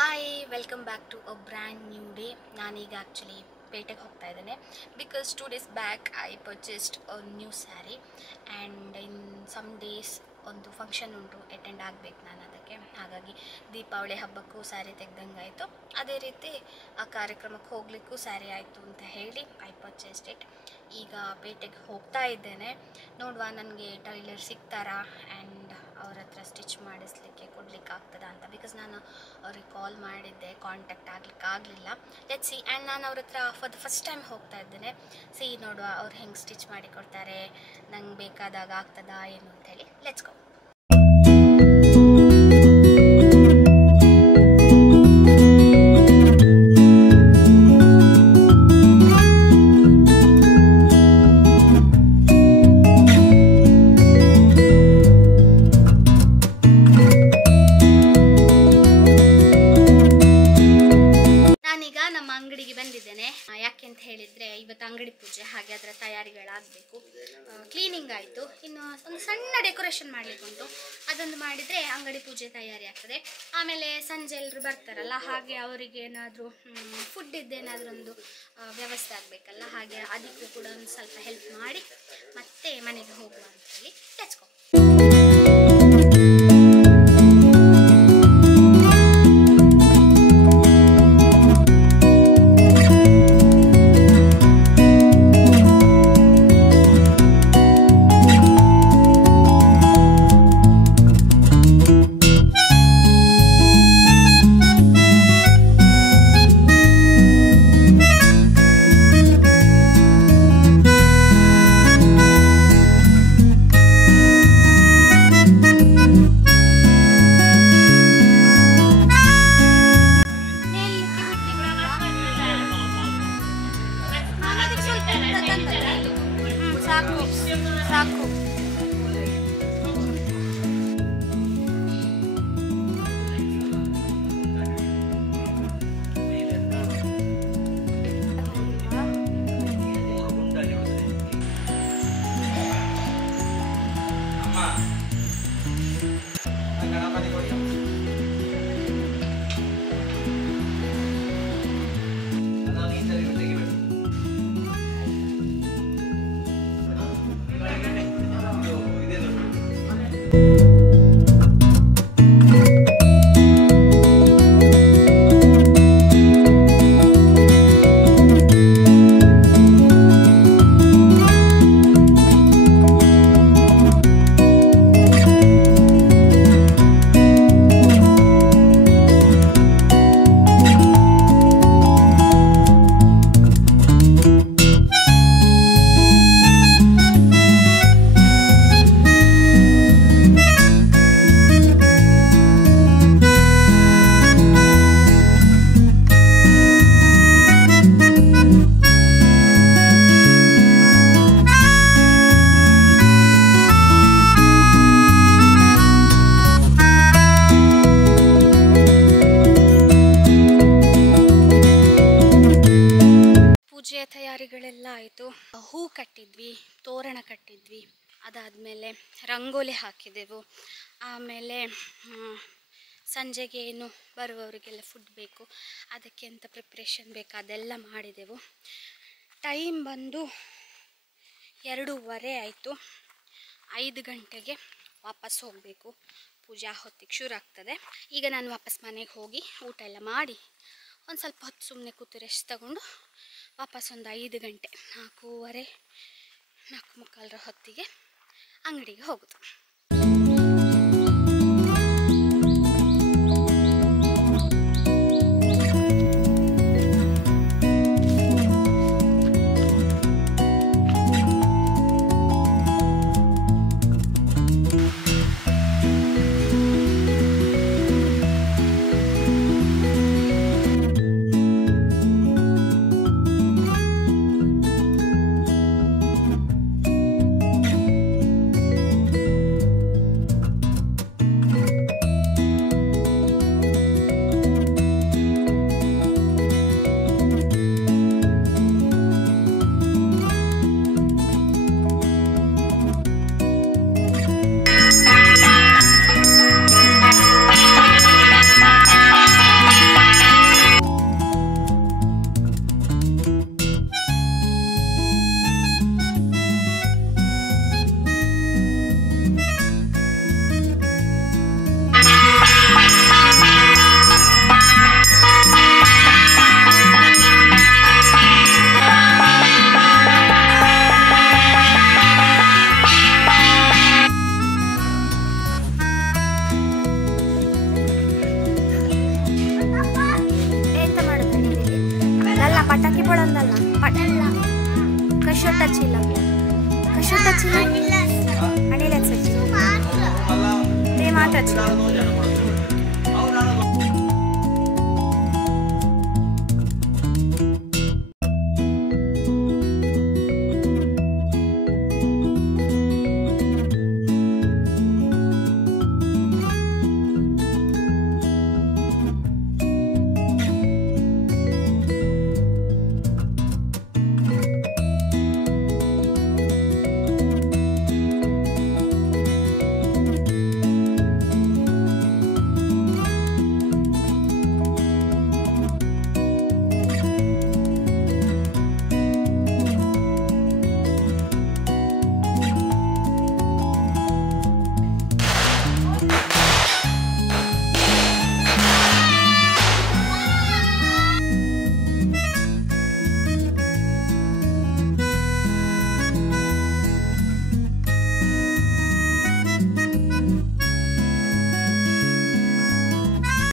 Hi welcome back to a brand new day. ನಾನೀಗ actually ಪೇಟೆಗೆ ಹೋಗ್ತಾ ಇದ್ದೇನೆ because 2 days back I purchased a new sari and in some days ಒಂದು function ಉಂಟು, attend ಆಗಬೇಕು ನಾನು ಅದಕ್ಕೆ. ಹಾಗಾಗಿ ದೀಪಾವಳಿ ಹಬ್ಬಕ್ಕೂ ಸ್ಯಾರಿ ತೆಗ್ದಂಗಾಯಿತು, ಅದೇ ರೀತಿ ಆ ಕಾರ್ಯಕ್ರಮಕ್ಕೆ ಹೋಗಲಿಕ್ಕೂ ಸ್ಯಾರಿ ಆಯಿತು ಅಂತ ಹೇಳಿ ಐ ಪರ್ಚೇಸ್ಡ್ ಇಟ್. ಈಗ ಪೇಟೆಗೆ ಹೋಗ್ತಾ ಇದ್ದೇನೆ, ನೋಡುವ ನನಗೆ ಟೈಲರ್ ಸಿಗ್ತಾರಾ ಆ್ಯಂಡ್ ಅವ್ರ ಹತ್ರ ಸ್ಟಿಚ್ ಮಾಡಿಸ್ಲಿಕ್ಕೆ ಕೊಡ್ಲಿಕ್ಕೆ ಆಗ್ತದ ಅಂತ. ಬಿಕಾಸ್ ನಾನು ಅವ್ರಿಗೆ ಕಾಲ್ ಮಾಡಿದ್ದೆ, ಕಾಂಟ್ಯಾಕ್ಟ್ ಆಗಲಿಲ್ಲ. Let's see. ಆ್ಯಂಡ್ ನಾನು ಅವ್ರ ಹತ್ರ ಫಾರ್ ದ ಫಸ್ಟ್ ಟೈಮ್ ಹೋಗ್ತಾ ಇದ್ದೇನೆ. ನೋಡುವ ಅವ್ರು ಹೆಂಗೆ ಸ್ಟಿಚ್ ಮಾಡಿ ಕೊಡ್ತಾರೆ, ನಂಗೆ ಬೇಕಾದಾಗ ಆಗ್ತದಾ ಏನು ಅಂತೇಳಿ. Let's go. ಅಂಗಡಿಗೆ ಬಂದಿದ್ದೇನೆ. ಯಾಕೆ ಅಂತ ಹೇಳಿದರೆ ಇವತ್ತು ಅಂಗಡಿ ಪೂಜೆ, ಹಾಗೆ ಅದರ ತಯಾರಿಗಳಾಗಬೇಕು. ಕ್ಲೀನಿಂಗ್ ಆಯಿತು, ಇನ್ನು ಒಂದು ಸಣ್ಣ ಡೆಕೋರೇಷನ್ ಮಾಡಲಿಕ್ಕೆ ಉಂಟು. ಅದೊಂದು ಮಾಡಿದರೆ ಅಂಗಡಿ ಪೂಜೆ ತಯಾರಿ ಆಗ್ತದೆ. ಆಮೇಲೆ ಸಂಜೆ ಎಲ್ಲರೂ ಬರ್ತಾರಲ್ಲ, ಹಾಗೆ ಅವರಿಗೆ ಏನಾದರೂ ಫುಡ್ ಇದ್ದೇನಾದರೂ ಒಂದು ವ್ಯವಸ್ಥೆ ಆಗಬೇಕಲ್ಲ, ಹಾಗೆ ಅದಕ್ಕೂ ಕೂಡ ಒಂದು ಸ್ವಲ್ಪ ಹೆಲ್ಪ್ ಮಾಡಿ ಮತ್ತೆ ಮನೆಗೆ ಹೋಗುವ ಅಂಥೇಳಿ ತೆಚ್ಕೊ. ಸಾಕು ತಯಾರಿಗಳೆಲ್ಲ ಆಯಿತು. ಹೂ ಕಟ್ಟಿದ್ವಿ, ತೋರಣ ಕಟ್ಟಿದ್ವಿ, ಅದಾದಮೇಲೆ ರಂಗೋಲಿ ಹಾಕಿದೆವು. ಆಮೇಲೆ ಸಂಜೆಗೆ ಏನು ಬರುವವರಿಗೆಲ್ಲ ಫುಡ್ ಬೇಕು, ಅದಕ್ಕೆ ಎಂತ ಪ್ರಿಪ್ರೇಷನ್ ಬೇಕು ಅದೆಲ್ಲ ಮಾಡಿದೆವು. ಟೈಮ್ ಬಂದು 2:15 ಆಯಿತು. 5 ಗಂಟೆಗೆ ವಾಪಸ್ ಹೋಗಬೇಕು, ಪೂಜಾ ಹೊತ್ತಿಗೆ ಶುರು ಆಗ್ತದೆ. ಈಗ ನಾನು ವಾಪಸ್ ಮನೆಗೆ ಹೋಗಿ ಊಟ ಎಲ್ಲ ಮಾಡಿ ಒಂದು ಸ್ವಲ್ಪ ಹೊತ್ತು ಸುಮ್ಮನೆ ಕೂತು ರೆಸ್ಟ್ ತಗೊಂಡು ವಾಪಸ್ ಒಂದು 5 ಗಂಟೆ 4:15 4:45 ಹೊತ್ತಿಗೆ ಅಂಗಡಿಗೆ ಹೋಗೋದು. पळंदल ना कशो टचिला आणि ते मात्र